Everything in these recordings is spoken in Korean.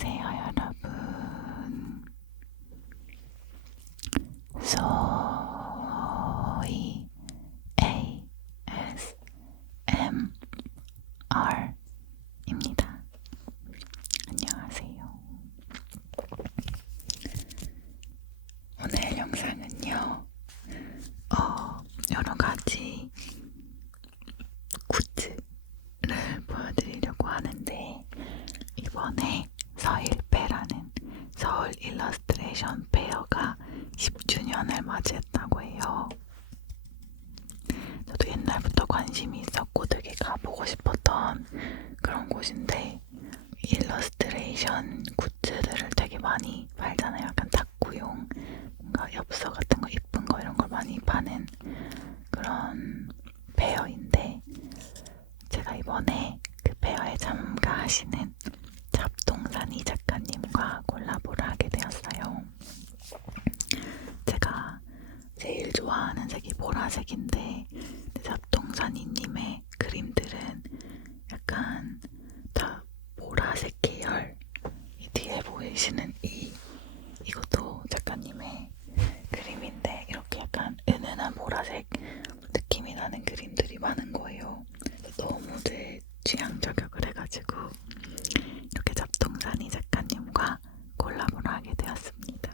안녕하세요, 여러분. 소희 ASMR입니다. 안녕하세요. 오늘 영상은요, 여러 가지 굿즈를 보여드리려고 하는데, 이번에 서일페라는 서울 일러스트레이션 페어가 10주년을 맞이했다고 해요. 저도 옛날부터 관심이 있었고 되게 가보고 싶었던 그런 곳인데, 일러스트레이션 굿즈들을 되게 많이 팔잖아요. 약간 탁구용, 뭔가 엽서 같은 거 예쁜 거 이런 걸 많이 파는 그런 페어인데, 제가 이번에 그 페어에 참가하시는 잡동사니 작가님과 콜라보를 하게 되었어요. 제가 제일 좋아하는 색이 보라색인데, 잡동사니님의 그림들은 약간 다 보라색 계열. 이 뒤에 보이시는 이것도 작가님의 그림인데, 이렇게 약간 은은한 보라색 느낌이 나는 그림들이 많은 거예요. 너무 제 취향 저격을 해가지고 이렇게 잡동사니 작가님과 콜라보를 하게 되었습니다.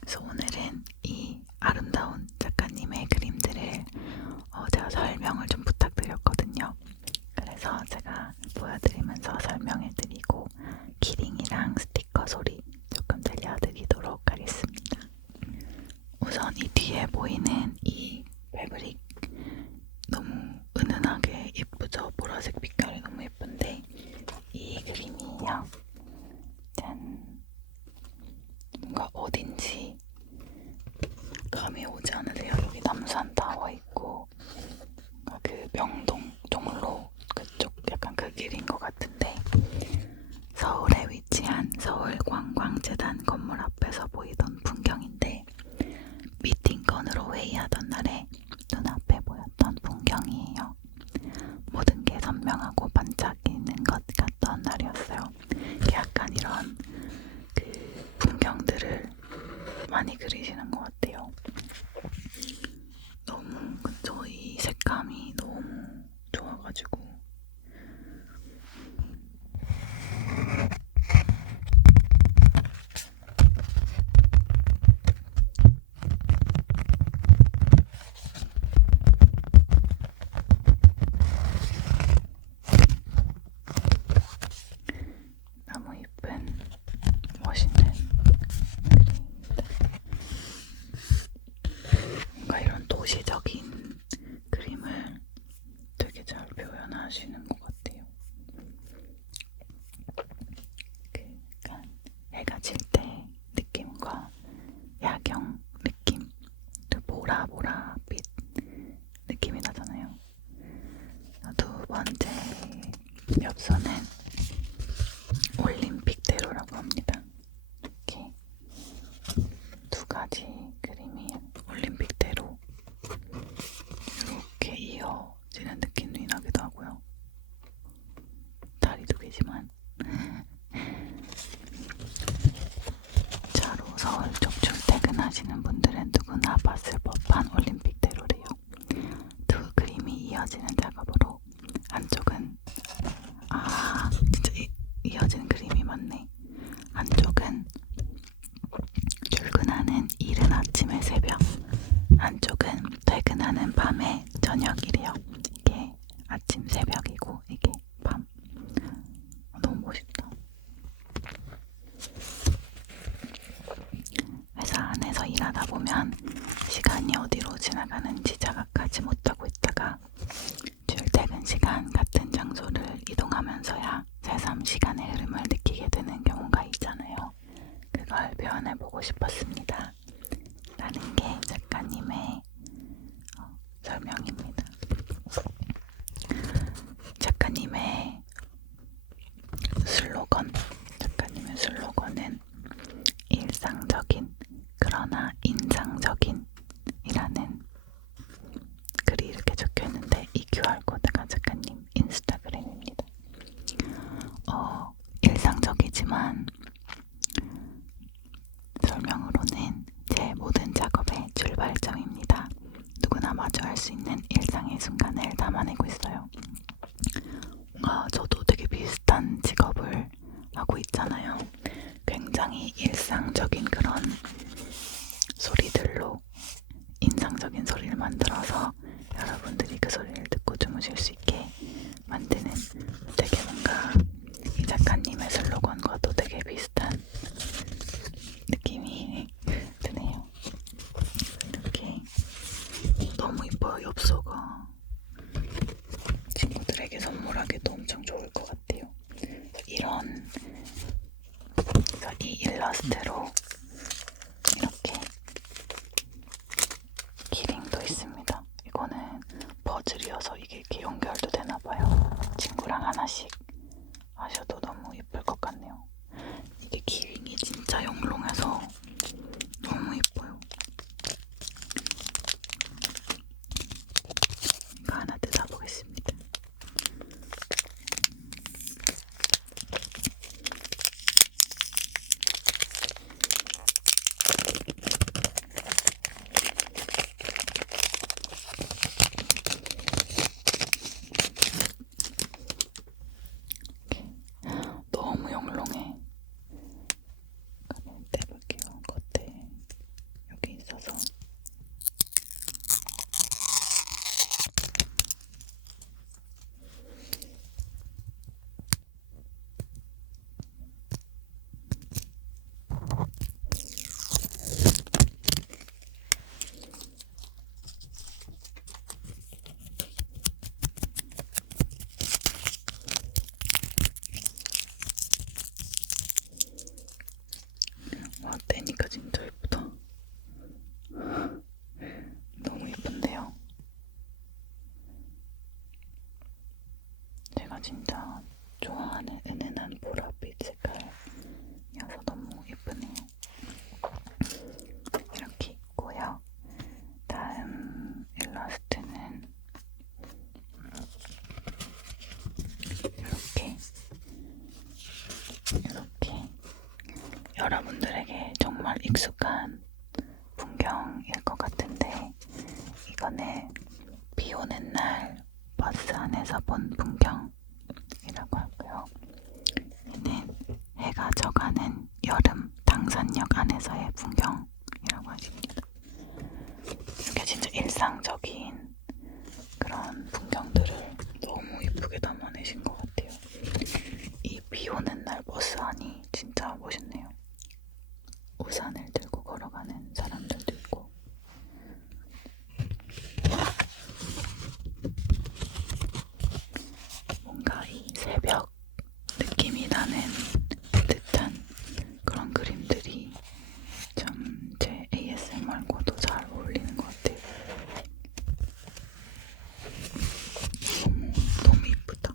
그래서 오늘은 이 아름다운 작가님의 그림들을 제가 설명을 좀 부탁드렸거든요. 그래서 제가 보여드리면서 설명해드리고 키링이랑 스티커 소리 조금 들려드리도록 하겠습니다. 우선 이 뒤에 보이는 이 패브릭 너무 은은하게 예쁘죠? 보라색 빛깔이 너무 예쁜데, 이 그림이요. 짠! 뭔가 어딘지 감이 오지 않으세요? 여기 남산타워 있고 그 명동 종로 그쪽 약간 그 길인 것 같은데, 서울에 위치한 서울관광재단 건물 앞에서 보이던 풍경인데, 미팅건으로 회의하던 날에 눈앞에 보였던 풍경이에요. 모든 게 선명하고 반짝이는 것 같던 날이었어요. 약간 이런 그 풍경들을 많이 그리시는 것 같아요. 너무 저희 색감이 너무 좋아가지고. 너무 예쁜 멋있는 그림입니다. 뭔가 이런 도시적인 그림을 되게 잘 표현하시는 것 같아요. 그 약간 해가 질 때 느낌과 야경 느낌, 또 보라보라빛 느낌이 나잖아요. 두 번째 엽서는 올림픽대로라고 합니다. 이렇게 두 가지 그림이 올림픽대로 이렇게 이어지는 느낌이 나기도 하고요. 다리 두 개지만 차로 서울 쪽 출퇴근하시는 분들은 누구나 봤을 법한 올림픽대로래요. 두 그림이 이어지는 작업으로 한쪽은 진짜 이어지는 그림이 많네. 한쪽은 출근하는 이른 아침의 새벽, 한쪽은 퇴근하는 밤의 저녁이래요. 이게 아침 새벽이고 이게 밤. 너무 멋있다. 회사 안에서 일하다 보면 시간이 어디로 지나가는지 자각하지 못하고 있다가 출퇴근 시간 같은 장소를 이동하면서야 새삼 시간의 흐름을 느끼게 되는 경우가 있잖아요. 그걸 표현해보고 싶었습니다. 라는 게 작가님의 설명입니다. 작가님의 슬로건은 일상적인 그러나 인상적인 이라는 글이 이렇게 적혀있는데, 이 QR코드가 작가님 인스타그램입니다. 일상적이지 일상이지만 설명으로는 제 모든 작업의 출발점입니다. 누구나 마주할 수 있는 일상의 순간을 담아내고 있어요. 뭔가 저도 되게 비슷한 직업을 하고 있잖아요. 굉장히 일상적인 그런 소리들로 인상적인 소리를 만들어서 여러분들이 그 소리를 듣고 주무실 수 있게 만드는, 되게 뭔가 이 작가님의 슬로건과도 되게 비슷한 느낌이 드네요. 이렇게 너무 이뻐요. 엽서가 친구들에게 선물하기도 엄청 좋을 것 같아요. 이런, 이 일러스트로 이렇게 키링도 있습니다. 이거는 퍼즐이어서 이게 이렇게 연결도 되나봐요. 친구랑 하나씩 하셔도 너무 예쁠 것 같네요. 이게 키링이 진짜 영롱해서 너무 예뻐요. 이거 하나 뜯어보겠습니다. 너무 영롱해. 이거는 떼볼게요. 겉에 여기 있어서. 와, 떼니까 진짜 예쁘다. 너무 예쁜데요? 제가 진짜 좋아하는 은은한 보랏빛 색깔이어서 너무 예쁘네요. 이렇게 있고요. 다음 일러스트는 이렇게 여러분들에게 정말 익숙한 풍경일 것 같은데, 이거는 비 오는 날 버스 안에서 본 풍경이라고 하고요. 얘는 해가 져가는 여름 당산역 안에서의 풍경이라고 하십니다. 이렇게 진짜 일상적인 그런 풍경들을 너무 예쁘게 담아내신 것 같아요. 이 비 오는 날 버스 안이 진짜 멋있네요. 우산을 들고 걸어가는 사람들도 있고. 뭔가 이 새벽 느낌이 나는 듯한 그런 그림들이 참 제 ASMR과도 잘 어울리는 것 같아요. 너무 이쁘다.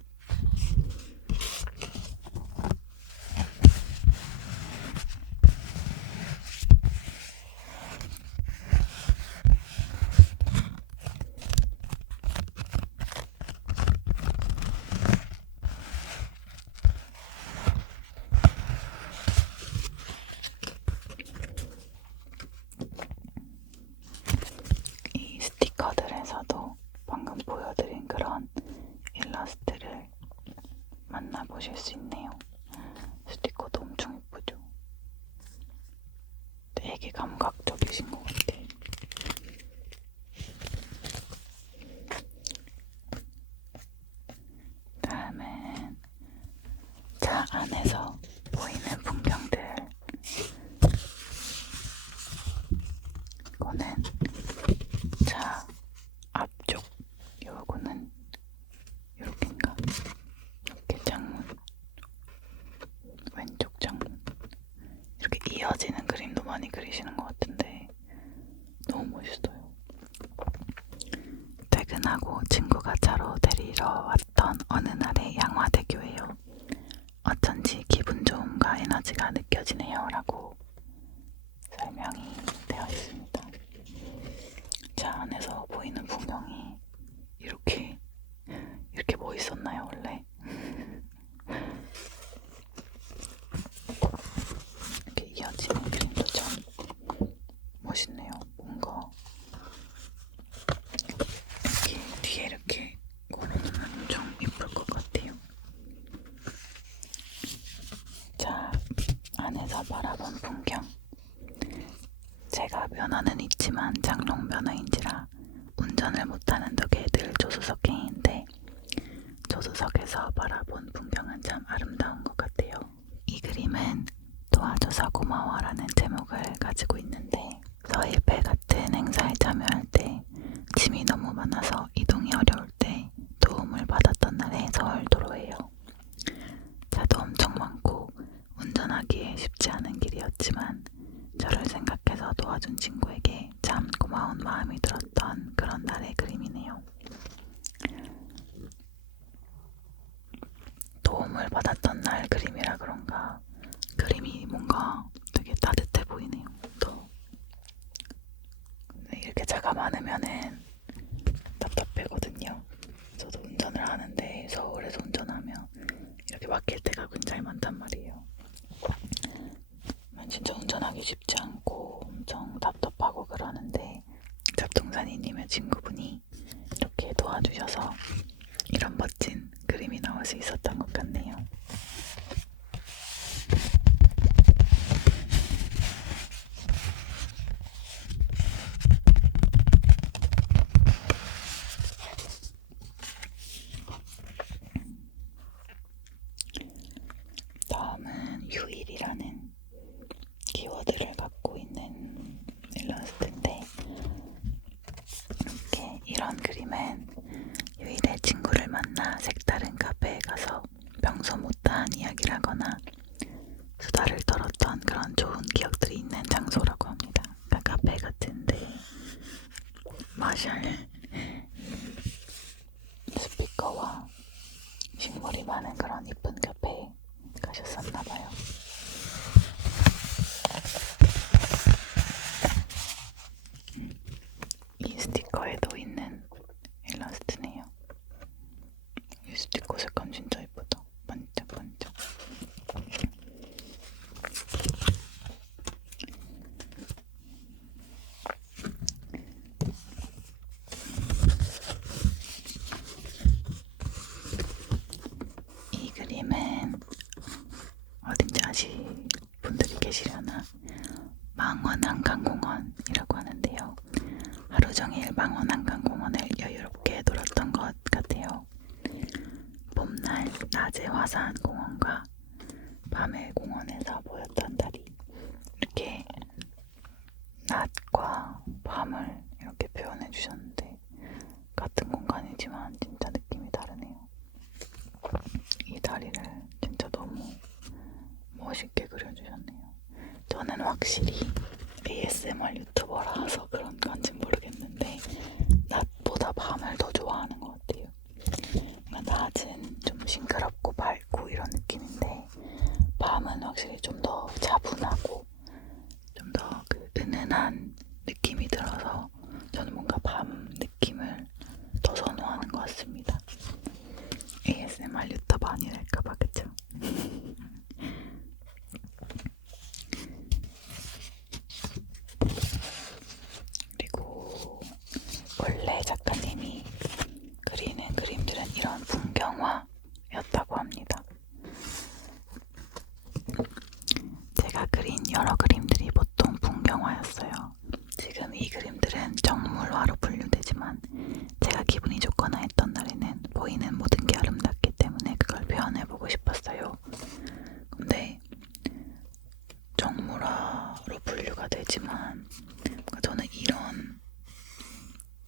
이 스티커들에서도 방금 보여드린 그런 일러스트를 만나보실 수 있네요. 스티커도 엄청 예쁘죠? 되게 감각적이신 것 같아요. 다음은 차 안에서 보이는 풍경들. 이거는 차 앞쪽, 요거는 요렇게인가? 이렇게 창문, 왼쪽 창문, 이렇게 이어지는 그림도 많이 그리시는 것 같은데 너무 멋있어요. 퇴근하고 친구가 차로 데리러 왔던 어느 날의 양화대교예요. 어쩐지 기분 좋음과 에너지가 느껴지네요 라고 설명이 되어 있습니다. 차 안에서 보이는 풍경이 이렇게 멋있었나요 원래? 조수석에서 바라본 풍경. 제가 면허는 있지만 장롱 면허인지라 운전을 못하는 덕에 늘 조수석행인데 조수석에서 바라본 풍경은 참 아름다운 것 같아요. 이 그림은 도와줘서 고마워라는 제목을 가지고 있는데 서일배 같은 행사에 참여할 때 짐이 너무 많아서 이동이 어려울 때 도움을 받았던 날의 서울도로예요. 차도 엄청 많고 운전하기에 쉽지 않은 길이었지만 저를 생각해서 도와준 친구에게 참 고마운 마음이 들었던 그런 날의 그림이네요. 도움을 받았던 날 그림이라 그런가 그림이 뭔가 되게 따뜻해 보이네요. 또 이렇게 차가 많으면은 답답하거든요. 저도 운전을 하는데 서울에서 운전하면 이렇게 막힐 때가 굉장히 많단 말이에요. 진짜 운전하기 쉽지 않고 엄청 답답하고 그러는데 잡동사니님의 친구분이 이렇게 도와주셔서 이런 멋진 그림이 나올 수 있었던 것 같네요. 다음은 휴일이라는 키워드를 갖고 있는 일러스트인데 이런 그림은 휴일에 친구를 만나 색다른 카페에 가서 평소 못한 이야기를 하거나 수다를 떨었던 그런 좋은 기억들이 있는 장소라고 합니다. 그러니까 카페 같은데 마샬 스피커와 식물이 많은 그런 이쁜 카페에 가셨었나봐요. 이 스티커에도 있는 일러스트네요. 이 스티커 색감 진짜 예쁘다. 반짝반짝. 이 그림은 어딘지 아실 분들이 계시려나? 망원 한강공원이라고 하는데요. 하루 종일 망원 한강공원을 여유롭게 놀았던 것 같아요. 봄날 낮에 화사한 공원과 밤에 공원에서 보였던 달이 이렇게 낮과 밤을 이렇게 표현해 주셨는데 같은 공간이지만 진짜 느낌이 다르네요. 이 다리를 진짜 너무 멋있게 그려주셨네요. 저는 확실히 ASMR 유튜버라서 그런 건지 모르겠는데 낮보다 밤을 더 좋아하는 것 같아요. 낮은 좀 싱그럽고 밝고 이런 느낌인데 밤은 확실히 좀 더 차분하고 좀 더 그 은은한 느낌이 들어서 저는 뭔가 밤 느낌을 더 선호하는 것 같습니다. ASMR 유튜버 아니랄까봐 그쵸? 그리고 원래 작가님이 그리는 그림들은 이런 풍경화였다고 합니다. 제가 그린 여러 그림들이 보통 풍경화였어요. 지금 이 그림들은 정물화로 분류되지만 제가 기분이 좋거나 했던 날에는 보이는 모든 게 아름답기 때문에 그걸 표현해보고 싶었어요. 근데 정물화로 분류가 되지만 저는 이런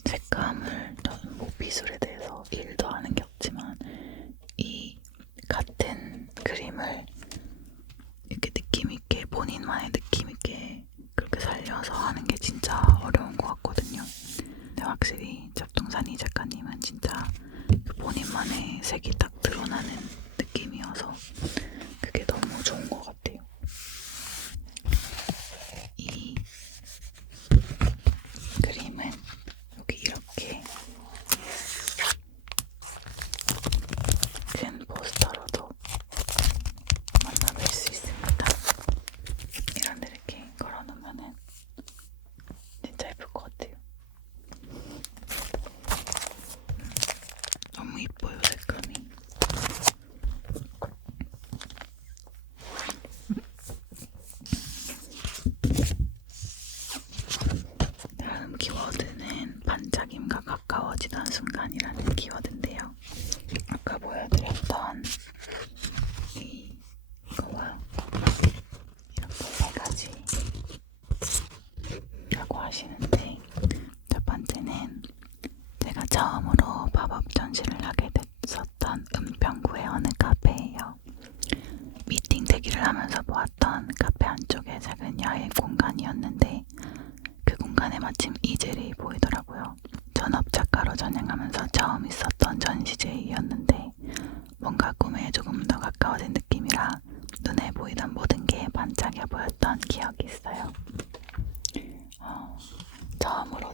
색감을 저는 뭐 미술에 대해서 1도 아는 게 없지만 이 같은 그림을 이렇게 느낌있게 본인만의 느낌있게 그렇게 살려서 하는 게 진짜 어려운 것 같거든요. 근데 확실히 잡동사니 작가님은 진짜 그 본인만의 색이 딱 드러나는 느낌이어서 그게 너무 좋은 것 같아요. 이 그림은 여기 이렇게 큰 포스터로도 만나뵐 수 있습니다. 이런 데 이렇게 걸어놓으면은 진짜 예쁠 것 같아요. 너무 이뻐요 색감이. 얘기를 하면서 보았던 카페 안쪽의 작은 야외 공간이었는데 그 공간에 마침 이젤이 보이더라고요. 전업 작가로 전향하면서 처음 있었던 전시제이였는데 뭔가 꿈에 조금 더 가까워진 느낌이라 눈에 보이던 모든 게 반짝여 보였던 기억이 있어요. 처음으로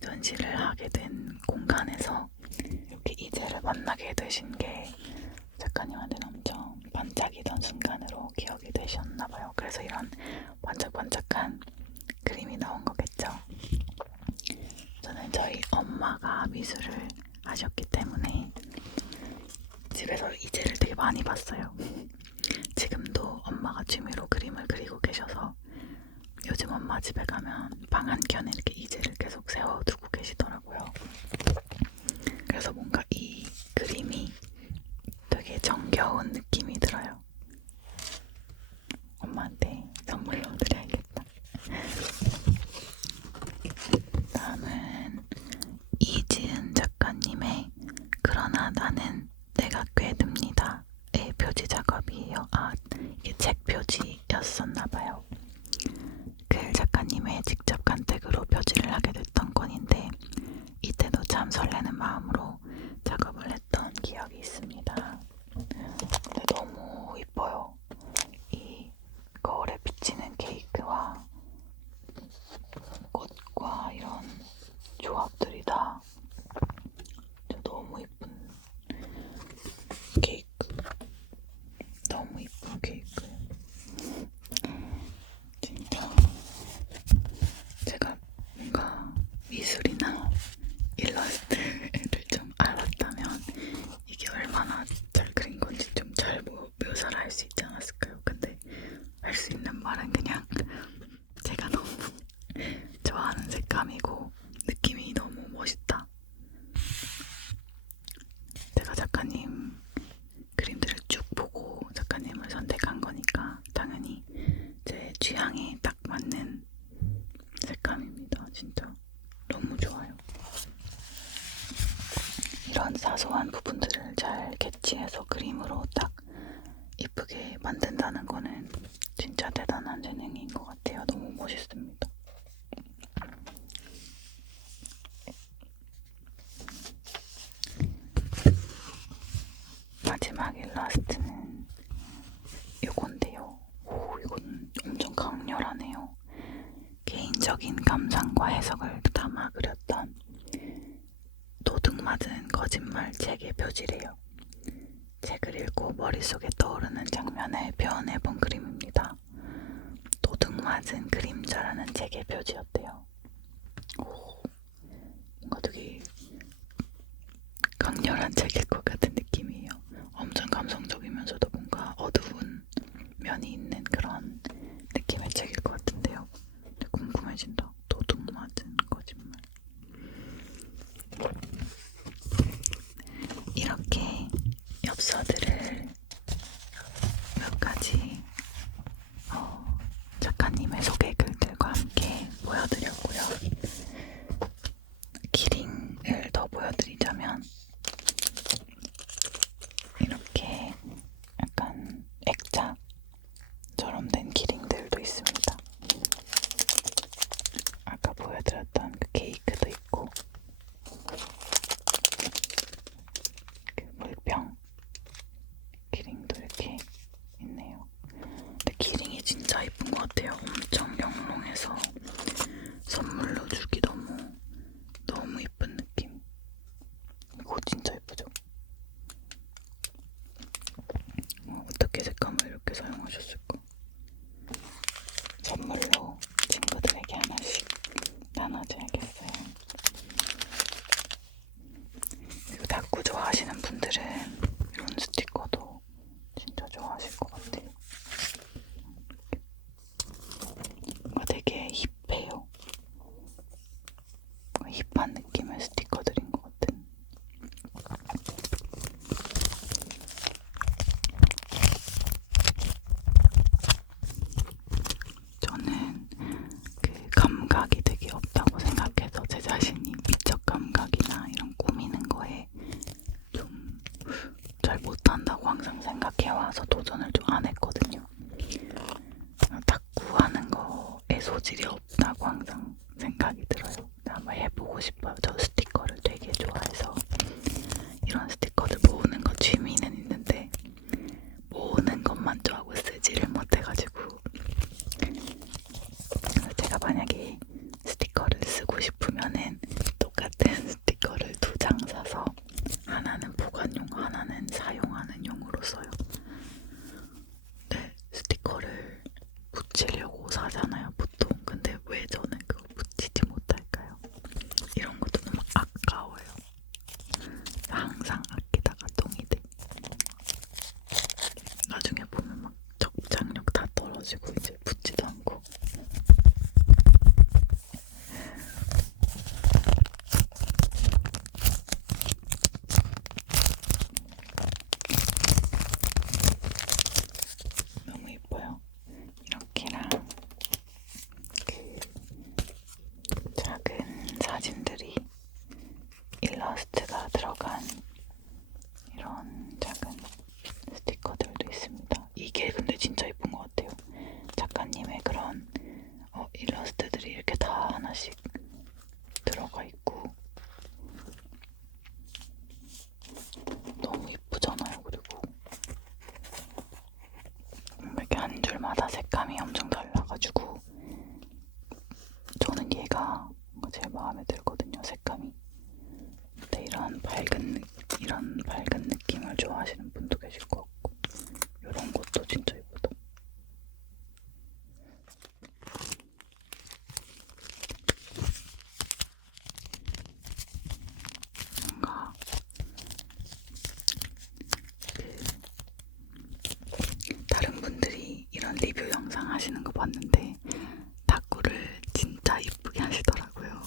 전시를 하게 된 공간에서 이렇게 이젤을 만나게 되신 게 작가님한테는 엄청 반짝이던 순간으로 기억이 되셨나봐요. 그래서 이런 반짝반짝한 그림이 나온 거겠죠. 저는 저희 엄마가 미술을 하셨기 때문에 집에서 이젤을 되게 많이 봤어요. 지금도 엄마가 취미로 그림을 그리고 계셔서 요즘 엄마 집에 가면 방 한켠에 이렇게 이젤을 계속 세워두고 계시더라고요. 그래서 뭔가 이 그림이 되게 정겨운 느낌이 들어요. 엄마한테 선물로 드려야겠다. 다음은 이지은 작가님의 그러나 나는 내가 꽤 듭니다의 표지 작업이에요. 이게 책 표지였었나봐요. 글 작가님의 직접 간택으로 표지를 하게 됐던 건인데 이때도 참 설레는 마음으로 작업을 했던 기억이 있습니다. 근데 너무 이뻐요. 이 거울에 비치는 케이크와 꽃과 이런 조합들이 다 너무 이쁜 케이크. 너무 이쁜 케이크. 진짜 제가 뭔가 미술이나 일러스트를 좀 알았다면 이게 얼마나 잘 그린 건지 좀 잘 묘사를 할 수 있지 않았을까요? 근데 할 수 있는 말은 그냥 제가 너무 좋아하는 색감이고 느낌이 너무 멋있다. 제가 작가님 그림들을 쭉 보고 작가님을 선택한 거니까 당연히 제 취향에 딱 맞는 색감입니다. 진짜 너무 좋아요. 이런 사소한 부분들을 잘 캐치해서 그림으로 딱 이쁘게 만든다는 거는 진짜 대단한 재능인 것 같아요. 너무 멋있습니다. 마지막 일러스트는 요건데요. 이건 엄청 강렬하네요. 개인적인 감상과 해석을 담아 그렸던 도둑맞은 거짓말 책의 표지래요. 책을 읽고 머릿속에 떠오르는 장면을 표현해본 그림입니다. 도둑맞은 그림자라는 책의 표지였대요. 뭔가 되게 강렬한 책일 것 같은 느낌이에요. 엄청 감성적이면서도 뭔가 어두운 면이 있는 그런 느낌의 책일 것 같은데요. 궁금해진다. 도둑맞은 거짓말. 이렇게 엽서들을 몇 가지 작가님의 소개 글들과 함께 보여드렸고요. 키링을 더 보여드리자면 이렇게 약간 액자처럼 된 키링들도 있습니다. 아까 보여드렸던 그 케이크도 있고 그 물병 키링도 이렇게 있네요. 근데 키링이 진짜 예쁜 것 같아요. 엄청 영롱해서 선물로 주기 너무 예쁜 느낌. 이거 진짜 예쁘죠? 어떻게 색감을 이렇게 사용하셨을까? 선물로 친구들에게 하나씩 나눠줘야겠어요. 그리고 탁구 좋아하시는 분들은 이런 스티커도 진짜 좋아하실 것 같아요. 뭔가 되게 힙해요. 생각해와서 도전을 좀 안 했거든요. 탁구하는 거에 소질이 없다고 항상 생각이 들어요. 한번 해보고 싶어요. 저 스티커를 되게 좋아해서 이런 스티커를 모으는 거 취미는 있는데 모으는 것만 좋아하고 쓰지를 못해가지고 제가 만약에 스티커를 쓰고 싶으면은 똑같은 스티커를 2장 사서 하나는 보관용, 하나는 사용하는 용으로 써요. 네, 스티커를 붙이려고 사잖아요, 보통. 근데 왜 저는 그거 붙이지 못할까요? 이런 것도 너무 아까워요. 항상 아끼다가 똥이 돼. 나중에 보면 막 접착력 다 떨어지고 이제 붙지도 않고. 너무 예뻐요. 이렇게랑 그 작은 사진들이 일러스트가 들어간 이런 작은 스티커들도 있습니다. 이게 근데 진짜 예쁜 것 같아요. 작가님의 그런 일러스트들이 이렇게 다 하나씩 들어가 있고 너무 예쁘잖아요. 그리고 이렇게 한 줄마다 색감이 엄청 달라가지고 저는 얘가 제일 마음에 들거든요. 색감이. 근데 이런 밝은 느낌을 좋아하시는 분도 계실 것 같고 이런 것도 진짜 예쁘다. 뭔가 다른 분들이 이런 리뷰 영상 하시는 거 봤는데 탁구를 진짜 이쁘게 하시더라고요.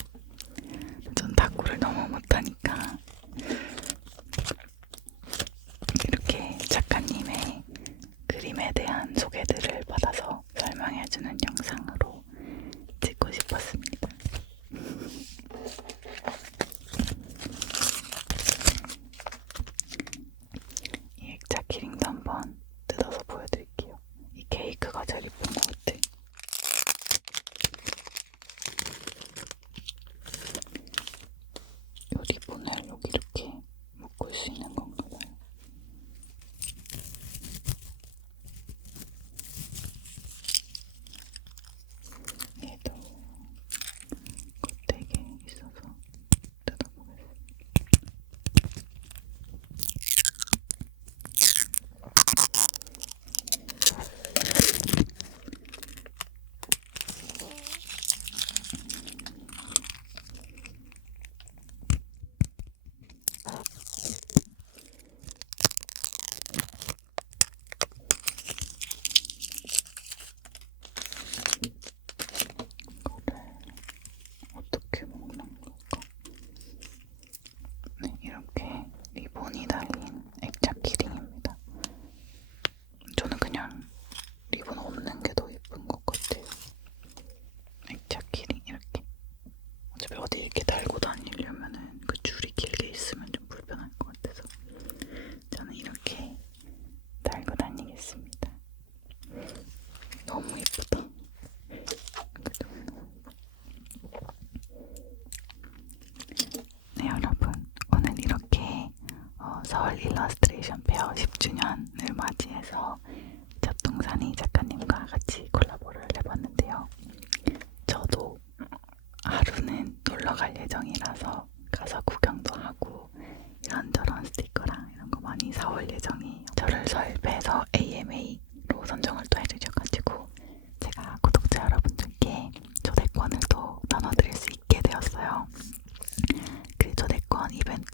전 탁구를 너무 못하니까 이렇게 작가님의 그림에 대한 소개들을 받아서 설명해주는 영상으로 찍고 싶었습니다. 이 액자 키링도 한번 뜯어서 보여드릴게요. 이 케이크가 제일 예쁜 것 같아. 이 리본을 여기 이렇게 묶을 수 있는 건가 봐요. 얘도 겉되게 있어서 뜯어보겠습니다. 이거를 어떻게 먹는 걸까? 네, 이렇게 리본이 달린 액자 키링입니다. 저는 그냥 리본 없는 게 더 예쁜 것 같아요. 액자 키링 이렇게. 어차피 어디 이렇게 달고 다니려면은 그 줄이 길게 있으면 좀 불편할 것 같아서 저는 이렇게 달고 다니겠습니다. 너무 예쁘다. 네, 여러분, 오늘 이렇게 서울 일러스트레이션 페어 10주년을 맞이해서 젖동산이 작가님과 같이 콜라보를 해봤는데요. 저도 하루는 놀러 갈 예정이라서 가서 구경도 하고 이런저런 스티커랑 이런 거 많이 사올 예정이에요. 저를 설배해서 AMA로 선정을 또 해주셔가지고 제가 구독자 여러분들께 초대권을 또 나눠드릴 수 있게 되었어요. 그 초대권 이벤트